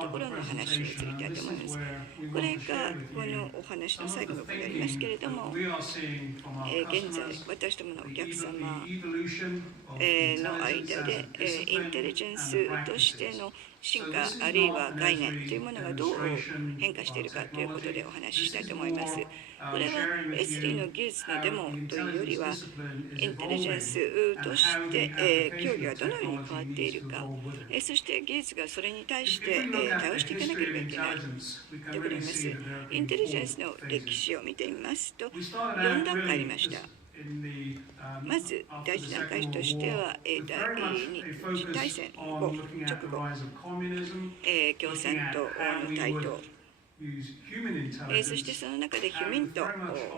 ところの話を移りたいと思います。これがこのお話の最後のことになりますけれども、現在私どものお客様の間でインテリジェンスとしての進化あるいは概念というものがどう変化しているかということでお話ししたいと思います。これは Esri の技術のデモというよりはインテリジェンスとして競技がどのように変わっているか、そして技術がそれに対して対応していかなければいけないということになります。インテリジェンスの歴史を見てみますと4段階ありました。まず第1段階としては第二次大戦後直後、共産党の台頭、そしてその中でヒューミント、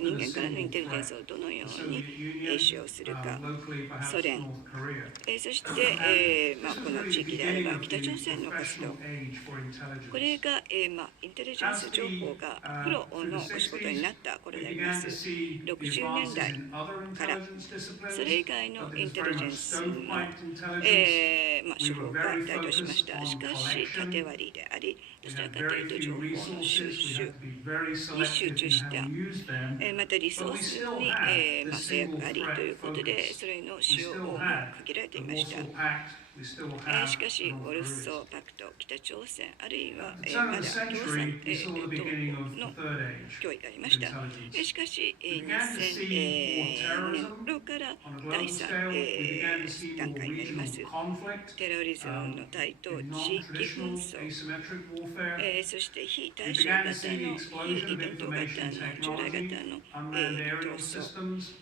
人間からのインテリジェンスをどのように使用するか、ソ連、そして、この地域であれば北朝鮮の活動、これが、インテリジェンス情報がプロのお仕事になった頃であります。60年代からそれ以外のインテリジェンスの、手法が台頭しました。しかし縦割りであり、どちらかというと情報の収集に集中した、またリソースに、制約がありということで、それの使用も限られていました。しかし、ウォルソーパクト、北朝鮮、あるいは、まだ共産党の脅威がありました。しかし、2000年頃から第3、段階になります。テロリズムの台頭、地域紛争、そして非対称型の非伝統型の従来型の、闘争、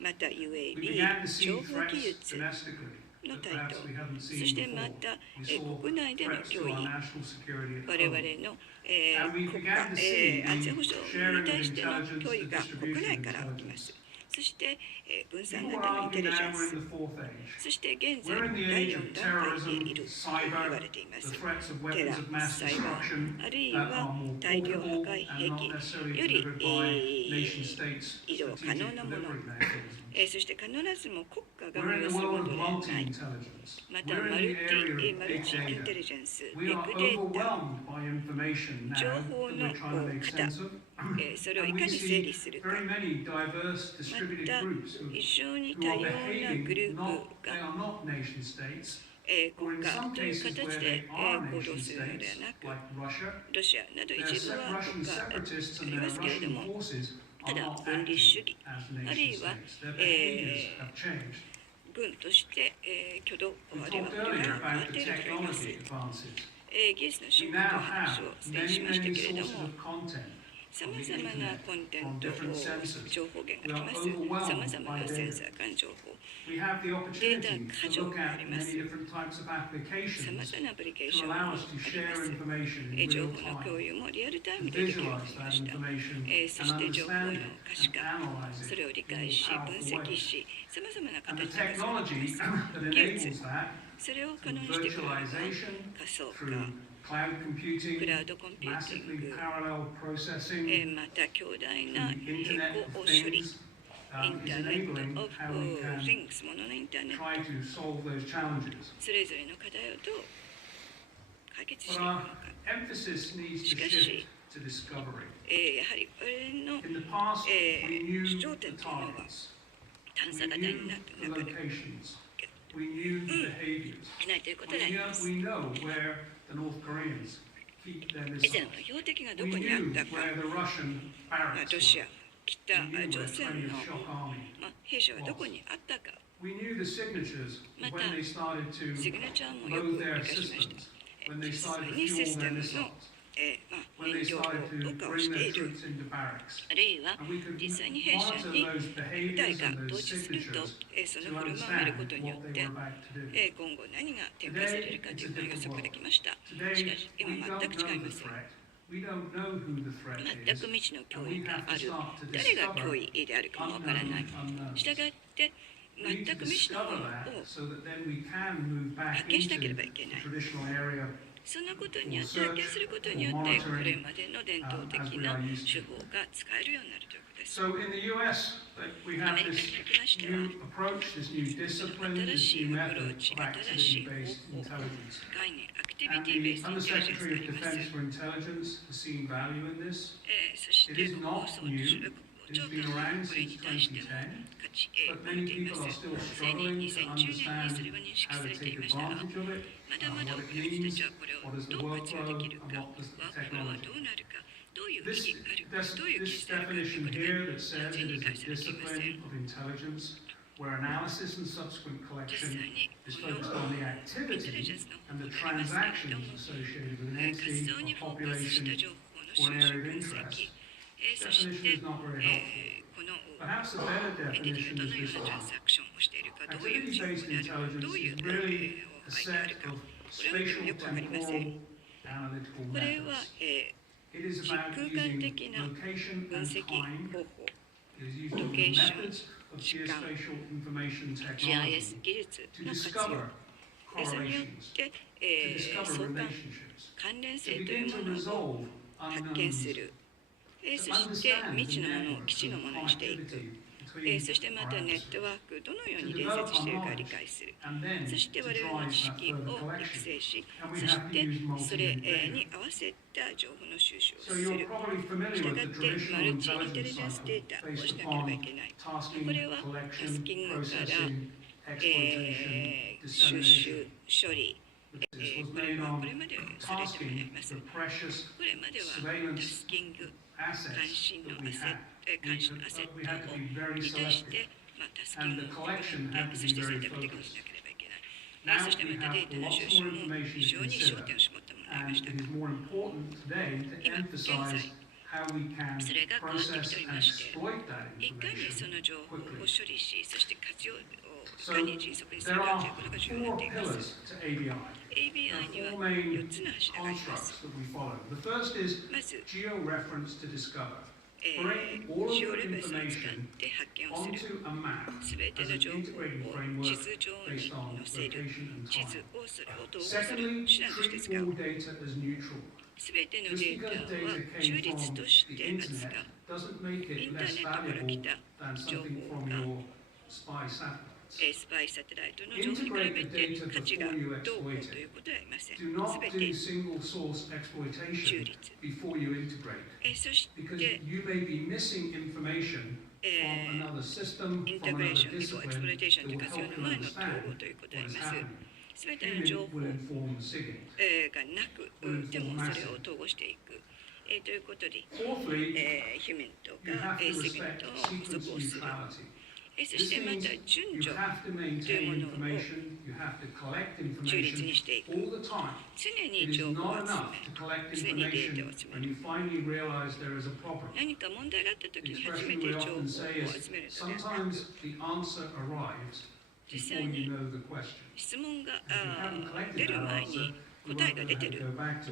また UAV、情報技術の台頭、そしてまた、国内での脅威、我々の、国家、安全保障に対しての脅威が国内から起きます。そして、分散型のインテリジェンス、そして現在第4段階でいると言われています。テラ、サイバー、あるいは大量破壊兵器より、移動可能なもの、そして必ずも国家が運用するものではない、またマルチインテリジェンス、ビッグデータ、情報の型、それをいかに整理するか、また非常に多様なグループが国家という形で行動するのではなく、ロシアなど一部は国家ありますけれども、ただ分離主義、あるいは、軍として、挙動、あるいは振る舞いが変わっていると言います。技術の進化という話をすでにしましたけれども、さまざまなコンテンツ、情報源があります。さまざまなセンサー間情報、データ過剰があります。さまざまなアプリケーションもあります。情報の共有もリアルタイムでできるようになりました。そして情報の可視化、それを理解し、分析し、さまざまな形で活用できます。技術、それを可能にしてくれるのは仮想化、クラウドコンピューティング、また強大なエコ処理、インターネット・オブ・リングス、もののインターネット、それぞれの課題をどう解決していくのか。しかし、やはりこれの、主張点というのは探査型になった中でいないということであります。以前は標的がどこにあったか、ロシア、北朝鮮の、兵士はどこにあったか、またシグネチャーもよく理解しました。実際にシステムの燃料投下をしている、あるいは実際に兵舎に部隊が統治すると、その振る舞いを見ることによって、今後何が展開されるかというのが予測できました。しかし今全く違います。全く未知の脅威がある。誰が脅威であるかもわからない。したがって全く未知のものを発見しなければいけない。そんなことによって発見することによってこれまでの伝統的な手法が使えるようになるということです。アメリカにおきましては、新しいアプローチ、新しい方法、概念、アクティビティベースインテリジェンスがあります。そして国防総長官はこれに対しても価値を持っています。すでに2010年にそれは認識されていましたが、まだまだ多くの人たちはこれをどう活用できるか、ワークフローはどうなるか、どういう意義があるか、どういう技術であるかということで完全に理解されていません。実際にこのインテリジェンスの方法でありますけれども、活動にフォーカスした情報の収集分析、そして、このエンティティがどのようなトランザクションをしているか、どういう情報であるか、どういう、背景であるか、これはよくわかりません。これは、時空間的な分析方法、ロケーション、時間、GIS 技術の活用、それによって、相関、関連性というものを発見する。そして未知のものを基地のものにしていく。そしてまたネットワーク、どのように連接しているか理解する。そして我々の知識を育成し、そしてそれに合わせた情報の収集をする。したがってマルチインテリジェンスデータをしなければいけない。これはタスキングから、収集、処理、これまでされてまいります。これまではタスキング、関心のアセットに対して、タスキングを行って、そして選択的にしなければいけない。そしてまたデータの収集も非常に焦点を絞ったものになりました。今現在、それが変わってきておりまして、いかにその情報を処理し、そして活用をいかに迅速にするかということが重要になっています。ABI には4つの柱があります。まず、ジオレフェンスを使って発見をする。すべての情報を地図上に載せる。地図をそれを統合する手段として使う。すべてのデータは中立として扱う。インターネットから来た情報がスパイサテライトの情報に比べて価値がどうこうということはありません。すべて中立。そして、インタグレーション、ビフォーエクスプロイテーションという活用の前の統合ということであります。すべての情報がなくてもそれを統合していく。ということで、ヒューメントがセグメントの補足をする。そしてまた順序というものを中立にしていく。常に情報を集め、常にデータを集める。何か問題があったときに初めて情報を集めるのではなく、実際に質問が出る前に答えが出ている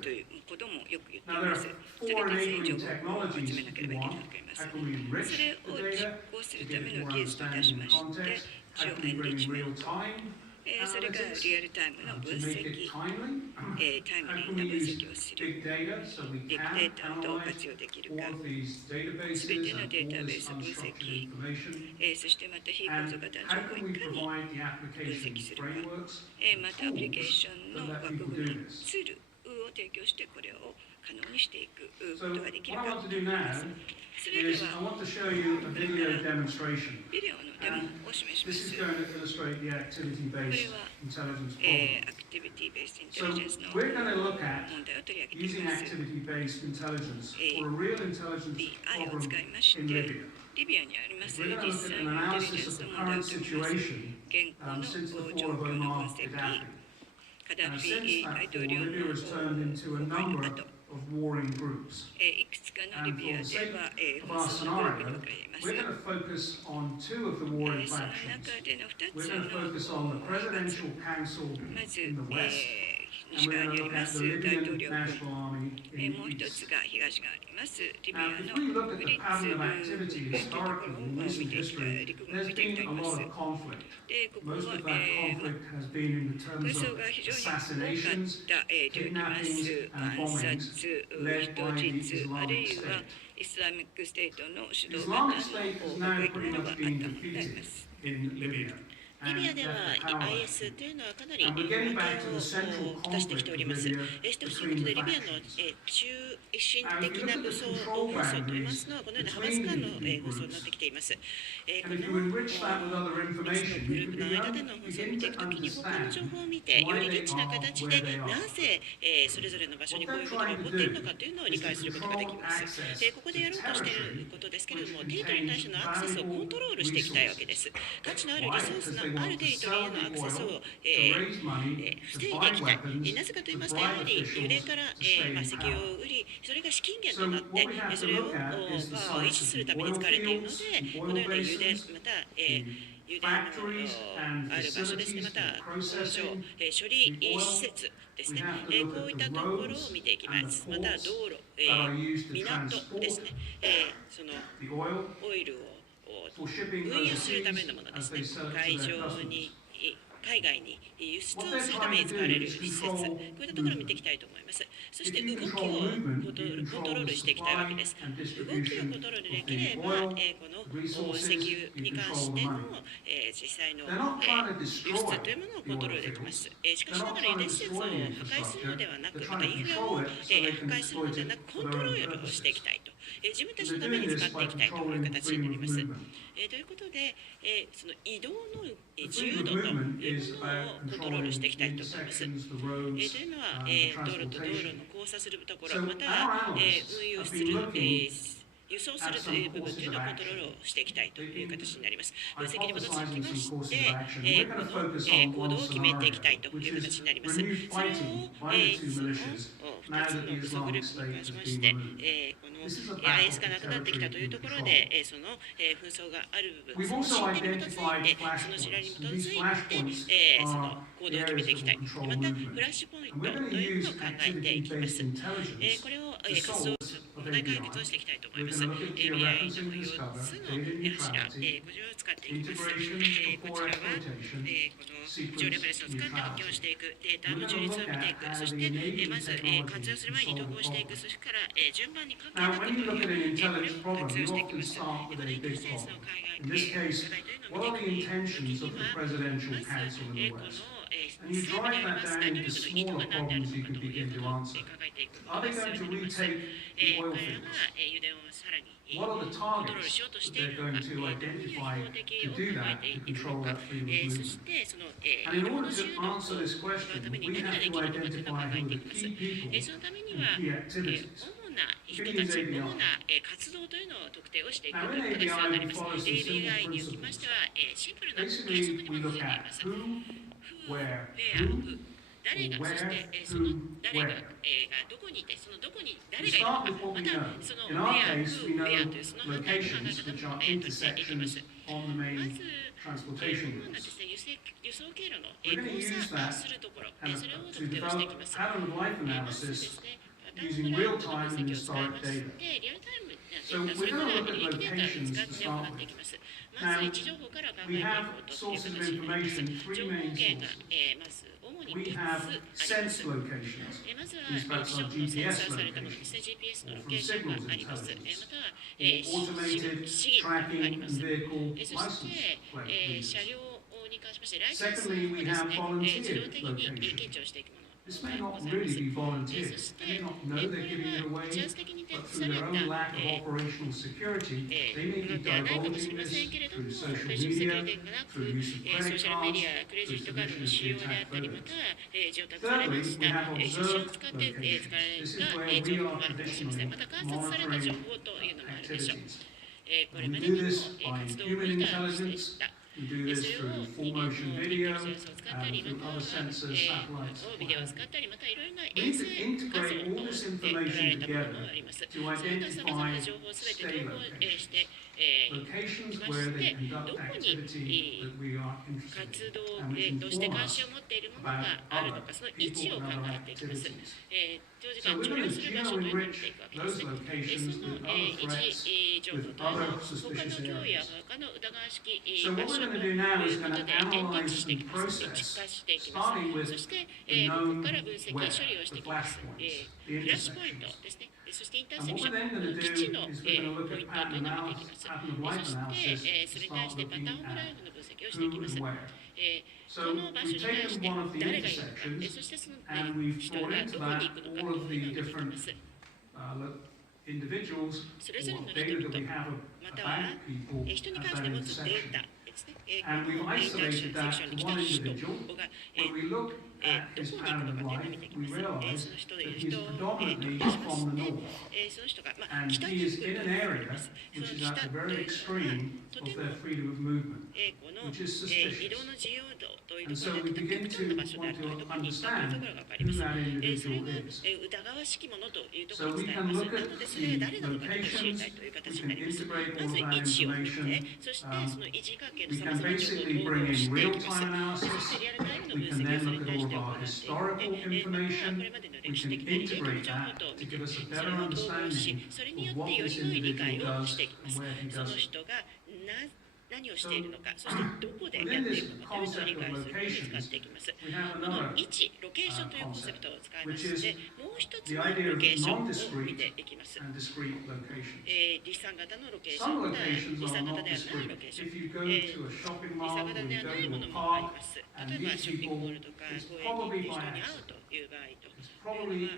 ということもよく言っています。それで全員情報を集めなければいけないと思います。それを実行するための技術といたしまして、ジオエンリッチメント、それからリアルタイムの分析、タイムリーな分析をする、ビッグデータをどう活用できるか、すべてのデータベース分析、そしてまた非構造型の情報をいかに分析するか、またアプリケーションの枠組み、ツールを提供してこれを可能にしていくことができるかと思います。それでは、ビデオのデモを示します。これは、アクティビティベースインテリジェンスの問題を取り上げています。BI を使いまして、リビアにあります実際のインテリジェンスの問題を取ります。現行の状況の分析、カダフィ大統領の崩壊の後、いくつかのリビアでは紛争のグループに分かれます。その中での2つのまず、西側にあります大統領府、もう一つが東側にありますリビアの国立府というところを見ていきたい、陸軍を見ていきたいます。で、ここは、紛争が非常に多かったといきます。暗殺、人質、あるいはイスラミックステートの主導型の爆撃などがあったものであります。リビアでは IS というのはかなり負けを出してきております。ということで、リビアの中心的な紛争といいますのは、このようなハマス間の紛争になってきています。この3つのグループの間での紛争を見ていくときに、他の情報を見て、よりリッチな形で、なぜそれぞれの場所にこういうことが起こっているのかというのを理解することができます。ここでやろうとしていることですけれども、テリトリーに対してのアクセスをコントロールしていきたいわけです。価値のあるリソースのあるテリトリーへのアクセスを、防いでいきたい。なぜかと言いますと、やはり油田から、石油を売り、それが資金源となって、それをパワーを維持するために使われているので、このような油田、また、油田のある場所ですね、また工場、処理施設ですね、こういったところを見ていきます。また道路、港ですね、そのオイルを運輸するためのものですね。海外に輸出をするために使われる施設、こういったところを見ていきたいと思います。そして動きをコントロールしていきたいわけです。動きをコントロールできれば、この石油に関しての、実際の、輸出というものをコントロールできます。しかしながら油田施設を破壊するのではなく、またインフラを、破壊するのではなく、コントロールをしていきたいと。自分たちのために使っていきたいという形になります。ということで、その移動の自由度というものをコントロールしていきたいと思います。というのは、道路と道路の交差するところ、また、運輸する、輸送するという部分というのをコントロールをしていきたいという形になります。分析に基づきまして、この行動を決めていきたいという形になります。それを、その2つの武装グループに関しまして、この IS がなくなってきたというところで、その紛争がある部分、その進展に基づいて、その知らに基づいて、その行動を決めていきたい。また、フラッシュポイントというのを考えていきます。これを活動問題解決をしていきたいと思います。BI の4つの柱、これを使っていきます。こちらは、この条例プレスを使って発見をしていく、データの充実を見ていく、そして、まず、活用する前に統合していく、それから、順番に関係なくこれを活用していきます。このインテリジェンスの課題というのを見ていくときには、まず、この西部にありますが、ニューヨークの意図が何であるのかということを考えていくことが必要になります。彼らが油田をさらにコントロールしようとしているのか、どういう標的を考えているのか、そしてその移動の自由度を行うために何ができるのかというのを考えていきます。そのためには、主な人たち、主な活動というのを特定をしていくということが必要になります。BI におきましては、シンプルな計測に基づいています。誰が、そしてその誰がどこにいて、そのどこに誰がいるのか、またそのウェアというその反対の考え方も取っていきます。まず、主なですね、輸送経路の交差するところ、それを特定をしていきます。まずですね、パターンの分析を使いまして、リアルタイムなデータ、それから履歴データを使って行っていきます。まず位置情報から考えていこうという形になります。情報源が、まず主に3つあります。まずは位置情報のセンサーされたものですね、GPS のロケーションがあります。または、市議があります。そして、車両に関しまして、ライセンスをですね、自動的に検知をしていくもの。ございます。そして、これは自発的に添付されたものではないかもしれませんけれども、オペレーションセキュリティがなく、ソーシャルメディア、クレジットカードの使用であったり、また上達されました写真を使って使われた情報があるかもしれません。また観察された情報というのもあるでしょう。これまでにも活動をモニターしていた。それをインテリジェンスを使ったり、またビデオを使ったり、またいろいろな衛星画像で撮られたものもあります。そういったさまざまな情報をすべて統合して、きまして、どこに活動として関心を持っているものがあるのか、その位置を考えていきます。長時間貯留する場所というのを見ていくわけですね。その位置情報というのを他の脅威や他の疑わしき場所ということで連結していきます。一致化していきます。そして、ここから分析処理をしていきます。フラッシュポイントですね。そしてインターセクション、基地のポイントというのを見ていきます。そして、それに対してパターンオブライフの分析をしていきます。この場所に対して誰がいるのか、そしてその、人がどこに行くのかというのを見ていきます。それぞれの人々、または人に関して持つデータですね。このインターセクションに来た人が、どこに行くのかというのを見ていきます。その人を特定しまして、その人が、北に行くというのを見ます。その北というのは、とてもこの移動の自由度というところでとても極端な場所であるというところに行ったというところが分かります。それが疑わしきものというところに伝えます。なので、それが誰なのかと知りたいという形になります。まず位置を見て、そしてその位置関係のさまざまな情報を統合していきます。そしてリアルタイムの分析をそれに対して行っていって、またこれまでの歴史的な履歴の情報とを見て、それを統合し、それによってより良い理解をしていきます。その人が何をしているのか、そしてどこでやっているのかというのを理解するのに使っていきます。この位置、ロケーションというコンセプトを使いまして、もう一つのロケーションを見ていきます。離散型のロケーション対離散型ではないロケーション。離散型ではないものもあります。例えばショッピングモールとか公園に行って人に会うという場合というのは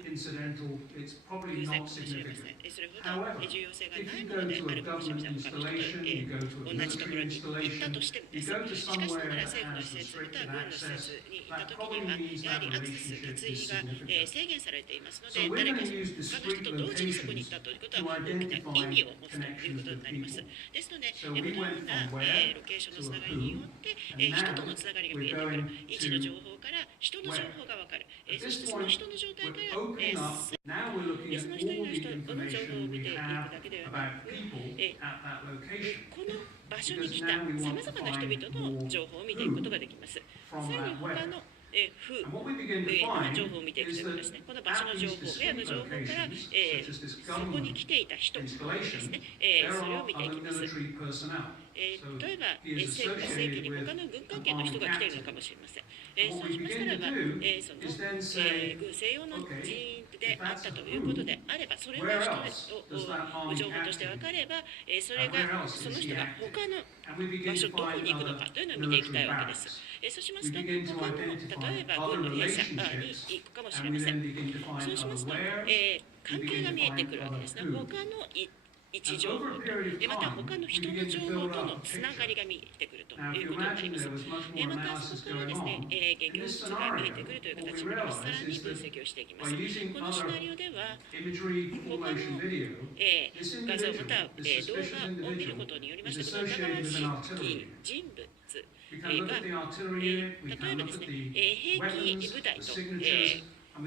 偶然かもしれません。それほど重要性がないものであるかもしれません。他の人と同じところに行ったとしてもです。しかしながら政府の施設または軍の施設に行った時にはやはりアクセス、立ち入りが制限されていますので、誰か他の人と同時にそこに行ったということは大きな意味を持つということになります。ですので、このようなロケーションのつながりによって人とのつながりが見えてくる。位置の情報から人の情報が分かる。そしてその人の状態からその一人の人の情報を見ていくだけではなく、この場所に来たさまざまな人々の情報を見ていくことができます。さらに他のの情報を見ていくということですね。この場所の情報、ウェアの情報から、そこに来ていた人ですね、それを見ていきます。例えば、政府が正規に他の軍関係の人が来ているのかもしれません。そうしましたらば、その軍西洋の人員であったということであれば、それが情報として分かれば、その人が他の場所、どこに行くのかというのを見ていきたいわけです。そうしますと、他の例えば軍の兵舎に行くかもしれません。そうしますと、関係が見えてくるわけですね。他の位置情報と、また他の人の情報とのつながりが見えてくるということになります。またそこからですね、現物が見えてくるという形になります。さらに分析をしていきます。このシナリオでは、他の画像また動画を見ることによりまして、この疑わしき人物が、例えばですね、兵器部隊と関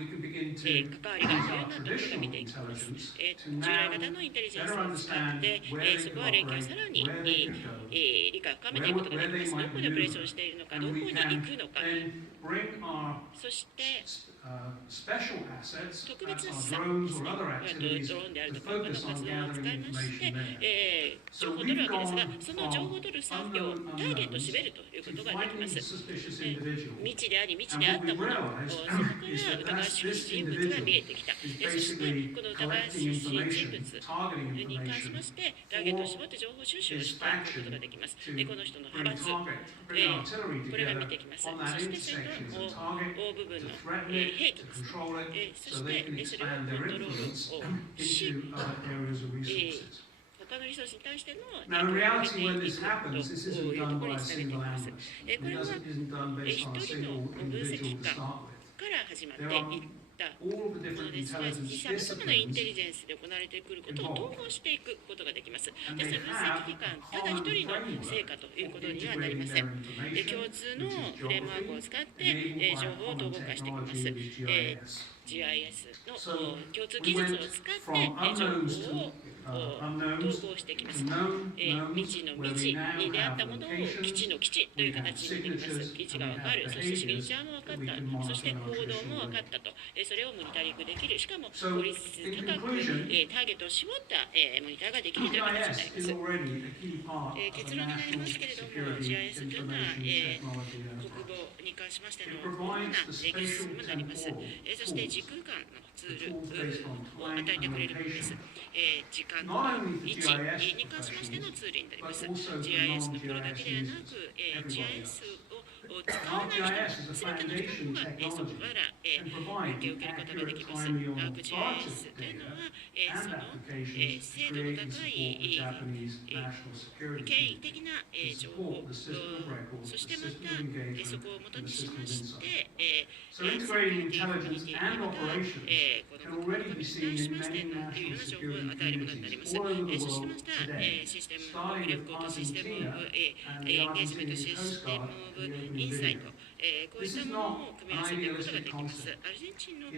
わりがあるようなところが見ていきます。従来型のインテリジェンスを使って、そこは連携をさらに理解を深めていくことができます。どこでオペレーションしているのか、どこに行くのか、そして特別な資産ですね、ドローンであるとか他の活動を使いまして、情報を取るわけですが、その情報を取る産業をターゲットを占めるということができます。未知であり未知であったもの、そこから疑わしい人物が見えてきた。そしてこの疑わしい人物に関しましてターゲットを絞って情報収集をしていくことができます。この人の派閥、これが見てきます。そしてそれの大部分の兵器です。そしてそれをコントロールをし、他のリソースに対しての影響を上げていくというところにつなげていきます。これは一人の分析官から始まっていったものですが、さまざまなインテリジェンスで行われてくることを統合していくことができます。ですので分析機関、ただ一人の成果ということにはなりません。共通のフレームワークを使って情報を統合化していきます。GIS の共通技術を使って情報を統合していきます。未知の未知であったものを基地の基地という形になります。基地が分かる、そしてシグニチャーも分かった、そして行動も分かったと、それをモニタリングできる、しかも効率高く、ターゲットを絞ったモニターができるという形になります。結論になりますけれども、GIS というのは、国防に関しましての主な技術にもなります。そして時空間のツールを与えてくれるものです。時間の位置に関しましてのツールになります。GIS のプロだけではなく、GIS を使わない人、すべての人がそこから恩恵を受けることができます。GIS というのは、その精度の高い権威的な情報、そしてまたそこを元にしまして、セキュリティコミュニティまたこの国のに対しましての有用な情報を与えるものになります。そしてまたシステムオブレポート、システムオブエンゲージメント、システムオブインサイト、こういったものを組み合わせていくことができます。アルゼンチンのその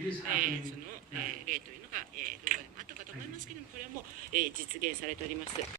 例というのが動画でもあったかと思いますけれども、これはもう実現されております。